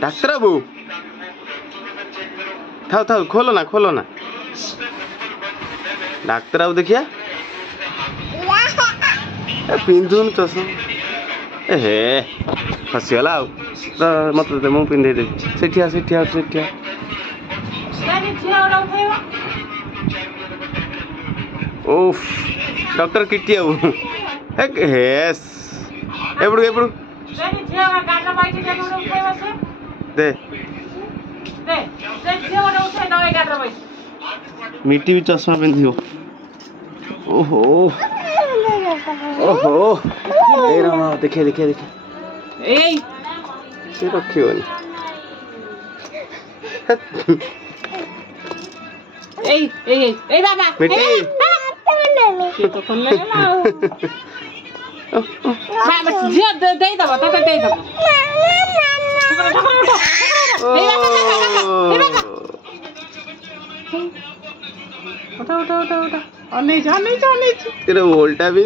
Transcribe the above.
doctor बाबू थाओ थाओ खोलो ना doctor बाबू देखिया पिंधुन चश्मा हे फसीगला मत दे मु पिंधे देवी सेठिया ओफ डॉक्टर किट्टी बाबू हेस एपड़ू दे मिट्टी भी चश्मा पिंधो ओहो ओहो ए रामा देखे ए से रखियोनी ए बाबा मिट्टी ये तो सुन ले ना बाबा झियो दे दबा तते दे दबा उठा अनेच तेरा वोल्टा भी